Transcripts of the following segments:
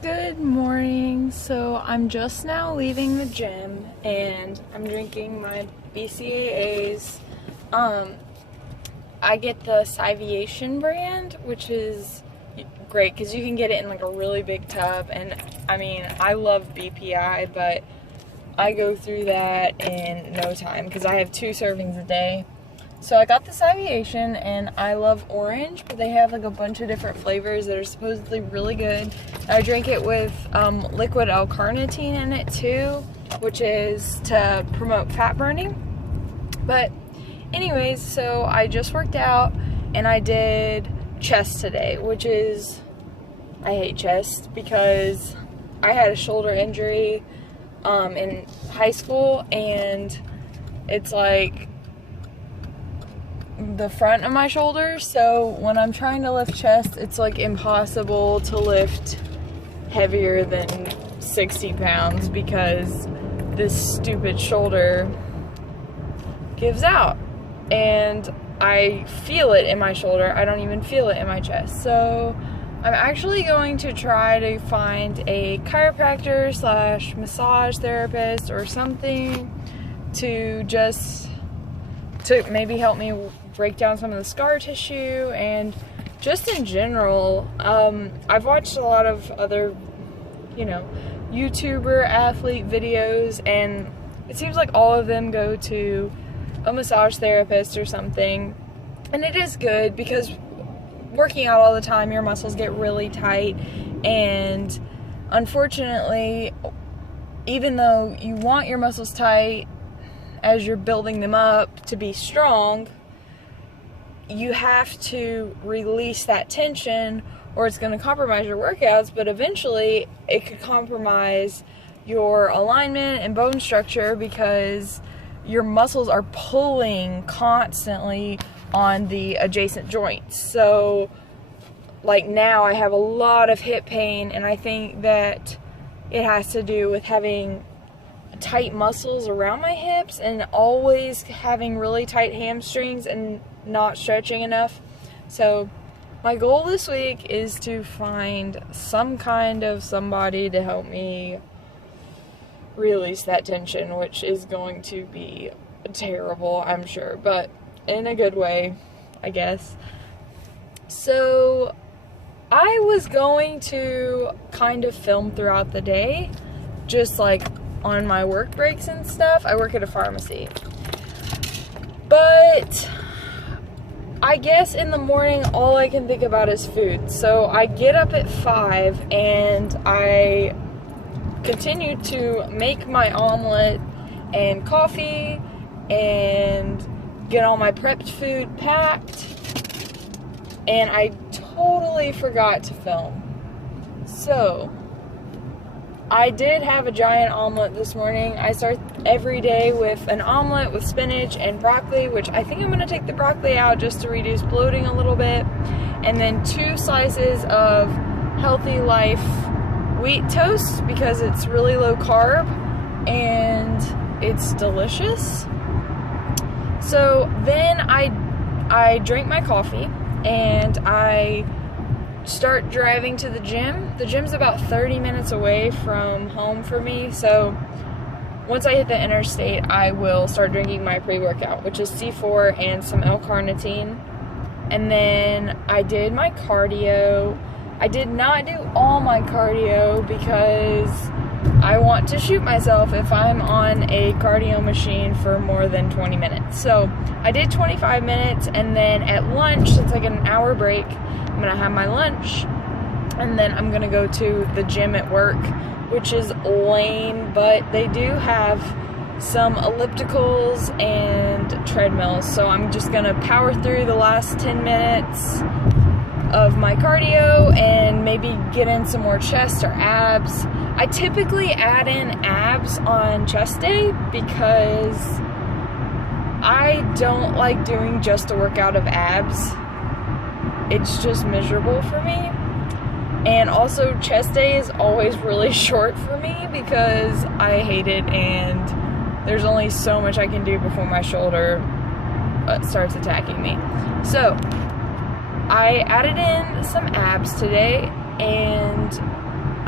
Good morning. So I'm just now leaving the gym and I'm drinking my BCAAs. I get the Civiation brand, which is great because you can get it in like a really big tub. And I mean, I love BPI, but I go through that in no time because I have 2 servings a day. So I got the Civiation and I love orange, but they have like a bunch of different flavors that are supposedly really good. I drink it with liquid L-carnitine in it too, which is to promote fat burning. But anyways, so I just worked out and I did chest today, which is, I hate chest because I had a shoulder injury in high school, and it's like the front of my shoulder, so when I'm trying to lift chest, it's like impossible to lift heavier than 60 pounds because this stupid shoulder gives out, and I feel it in my shoulder. I don't even feel it in my chest. So I'm actually going to try to find a chiropractor / massage therapist or something to maybe help me break down some of the scar tissue, and just in general, I've watched a lot of other, YouTuber athlete videos, and it seems like all of them go to a massage therapist or something, and it is good because working out all the time, your muscles get really tight, and unfortunately, even though you want your muscles tight as you're building them up to be strong, you have to release that tension or it's going to compromise your workouts, but eventually it could compromise your alignment and bone structure because your muscles are pulling constantly on the adjacent joints. So like now I have a lot of hip pain, and I think that it has to do with having tight muscles around my hips and always having really tight hamstrings and not stretching enough. So my goal this week is to find some kind of somebody to help me release that tension, which is going to be terrible, I'm sure, but in a good way, I guess. So I was going to kind of film throughout the day, just like on my work breaks and stuff. I work at a pharmacy, but I guess in the morning all I can think about is food. So I get up at 5 and I continue to make my omelet and coffee and get all my prepped food packed, and I totally forgot to film. So I did have a giant omelet this morning. I start every day with an omelet with spinach and broccoli, which I think I'm going to take the broccoli out just to reduce bloating a little bit. And then 2 slices of Healthy Life wheat toast because it's really low carb and it's delicious. So then I drink my coffee and I start driving to the gym. The gym's about 30 minutes away from home for me, so once I hit the interstate, I will start drinking my pre-workout, which is C4 and some L-carnitine. And then I did my cardio. I did not do all my cardio because I want to shoot myself if I'm on a cardio machine for more than 20 minutes. So I did 25 minutes, and then at lunch, it's like an hour break, I'm going to have my lunch, and then I'm going to go to the gym at work, which is lame, but they do have some ellipticals and treadmills, so I'm just going to power through the last 10 minutes of my cardio and maybe get in some more chest or abs. I typically add in abs on chest day because I don't like doing just a workout of abs. It's just miserable for me. And also chest day is always really short for me because I hate it, and there's only so much I can do before my shoulder starts attacking me. So I added in some abs today, and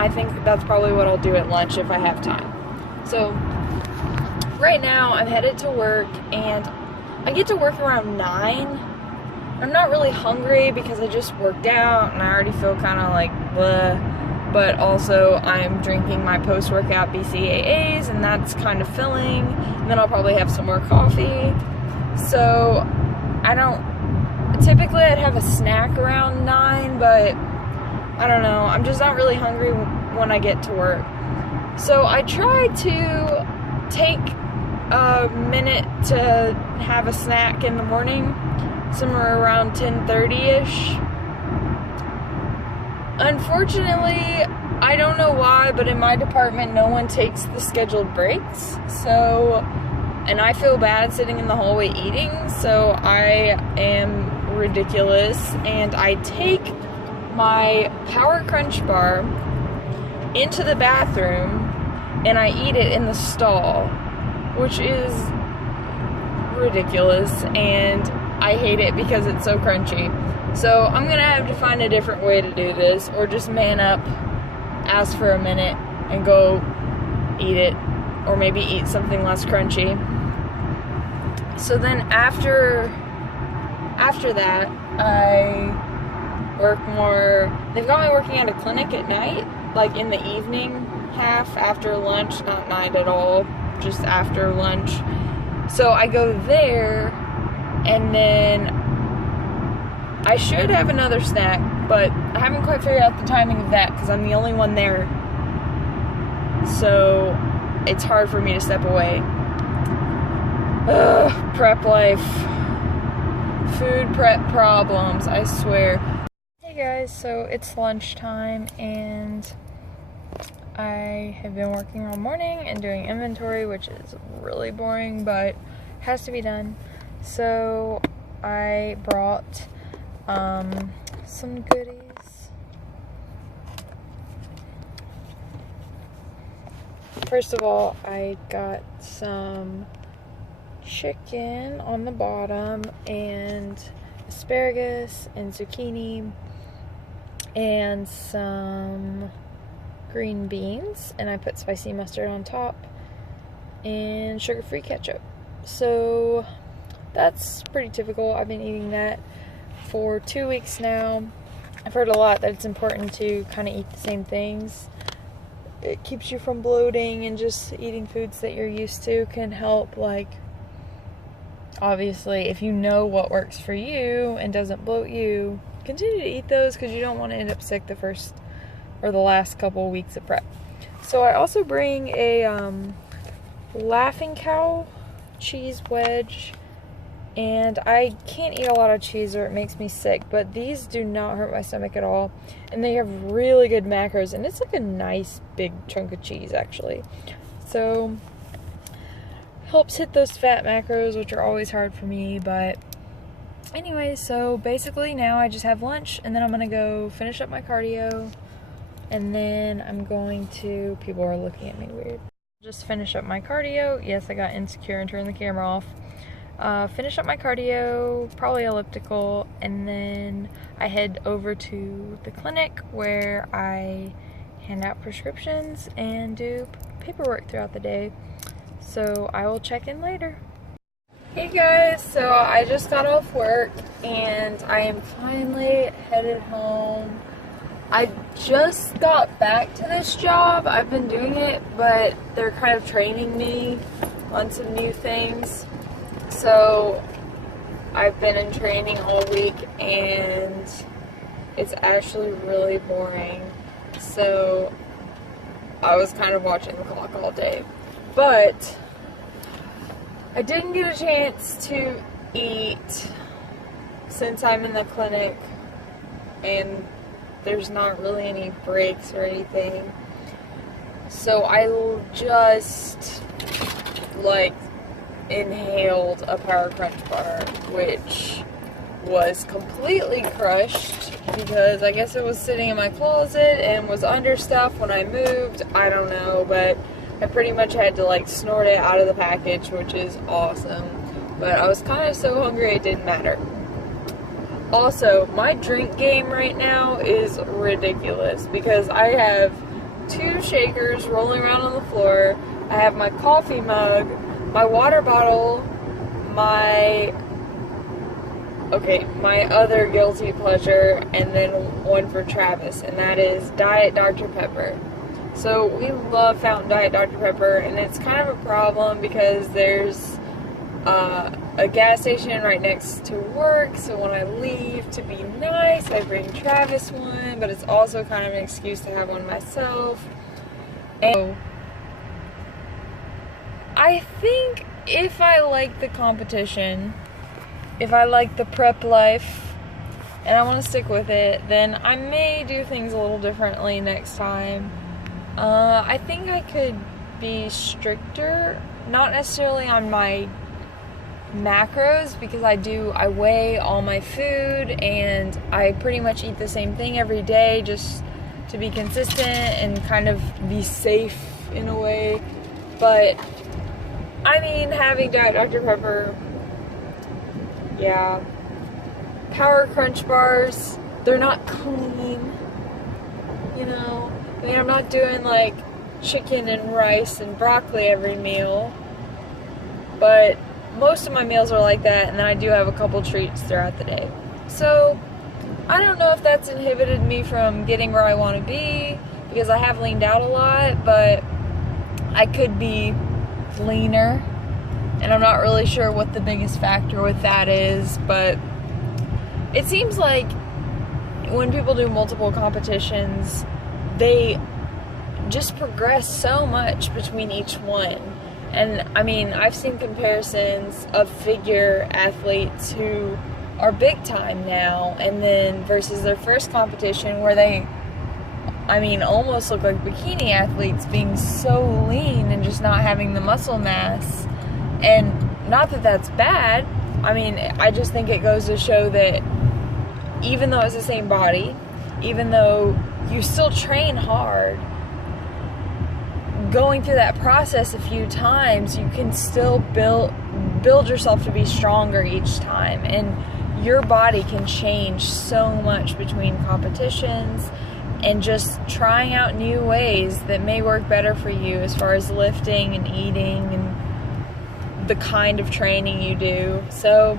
I think that's probably what I'll do at lunch if I have time. So right now I'm headed to work, and I get to work around 9. I'm not really hungry because I just worked out and I already feel kind of like bleh, but also I'm drinking my post-workout BCAAs and that's kind of filling, and then I'll probably have some more coffee. So typically I'd have a snack around 9, but I don't know, I'm just not really hungry when I get to work. So I try to take a minute to have a snack in the morning, somewhere around 10:30ish. Unfortunately, I don't know why, but in my department no one takes the scheduled breaks, and I feel bad sitting in the hallway eating, so I am ridiculous, and I take my Power Crunch bar into the bathroom and I eat it in the stall, which is ridiculous, and I hate it because it's so crunchy. So I'm gonna have to find a different way to do this, or just man up, ask for a minute, and go eat it, or maybe eat something less crunchy. So then after that, I work more. They've got me working at a clinic at night, like in the evening half after lunch, not night at all, just after lunch. So I go there, and then I should have another snack, but I haven't quite figured out the timing of that because I'm the only one there. So it's hard for me to step away. Ugh, prep life. Food prep problems, I swear. Hey guys, so it's lunchtime and I have been working all morning and doing inventory, which is really boring, but has to be done. So I brought some goodies. First of all, I got some chicken on the bottom, and asparagus and zucchini, and some green beans, and I put spicy mustard on top, and sugar-free ketchup. So that's pretty typical. I've been eating that for 2 weeks now. I've heard a lot that it's important to kind of eat the same things. It keeps you from bloating, and just eating foods that you're used to can help. Like, obviously, if you know what works for you and doesn't bloat you, continue to eat those, because you don't want to end up sick the first or the last couple weeks of prep. So I also bring a Laughing Cow cheese wedge, and I can't eat a lot of cheese or it makes me sick, but these do not hurt my stomach at all, and they have really good macros, and it's like a nice big chunk of cheese actually. So helps hit those fat macros, which are always hard for me. But anyway, so basically now I just have lunch, and then I'm gonna go finish up my cardio, and then I'm going to, people are looking at me weird, just finish up my cardio. Yes, I got insecure and turned the camera off. Finish up my cardio, probably elliptical, and then I head over to the clinic where I hand out prescriptions and do paperwork throughout the day. So I will check in later. Hey guys, so I just got off work and I am finally headed home. I just got back to this job. I've been doing it, but they're kind of training me on some new things. So I've been in training all week and it's actually really boring. So I was kind of watching the clock all day. But I didn't get a chance to eat since I'm in the clinic and there's not really any breaks or anything. So I just inhaled a Power Crunch bar, which was completely crushed because I guess it was sitting in my closet and was under stuff when I moved. I don't know, but I pretty much had to snort it out of the package, which is awesome. But I was kind of so hungry it didn't matter. Also, my drink game right now is ridiculous because I have 2 shakers rolling around on the floor. I have my coffee mug, my water bottle, my other guilty pleasure, and then one for Travis, and that is Diet Dr. Pepper. So we love Fountain Diet Dr. Pepper, and it's kind of a problem because there's a gas station right next to work, so when I leave to be nice, I bring Travis one, but it's also kind of an excuse to have one myself. And I think if I like the competition, if I like the prep life, and I want to stick with it, then I may do things a little differently next time. I think I could be stricter, not necessarily on my macros, because I weigh all my food and I pretty much eat the same thing every day just to be consistent and kind of be safe in a way. But I mean, having Diet Dr. Pepper, yeah. Power Crunch bars, they're not clean, you know. I mean, I'm not doing like chicken and rice and broccoli every meal, but most of my meals are like that, and then I do have a couple treats throughout the day. So I don't know if that's inhibited me from getting where I want to be, because I have leaned out a lot, but I could be leaner, and I'm not really sure what the biggest factor with that is. But it seems like when people do multiple competitions, they just progress so much between each one. And I mean, I've seen comparisons of figure athletes who are big time now, and then versus their first competition where they, I mean, almost look like bikini athletes, being so lean and just not having the muscle mass. And not that that's bad. I mean, I just think it goes to show that even though it's the same body, even though you still train hard, going through that process a few times, you can still build yourself to be stronger each time. And your body can change so much between competitions, and just trying out new ways that may work better for you as far as lifting and eating and the kind of training you do. So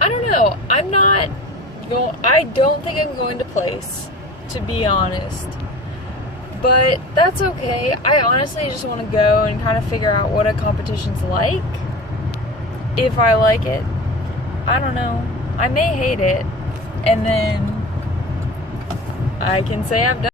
I don't know. I don't think I'm going to place, to be honest. But that's okay. I honestly just want to go and kind of figure out what a competition's like. If I like it, I don't know. I may hate it, and then I can say I've done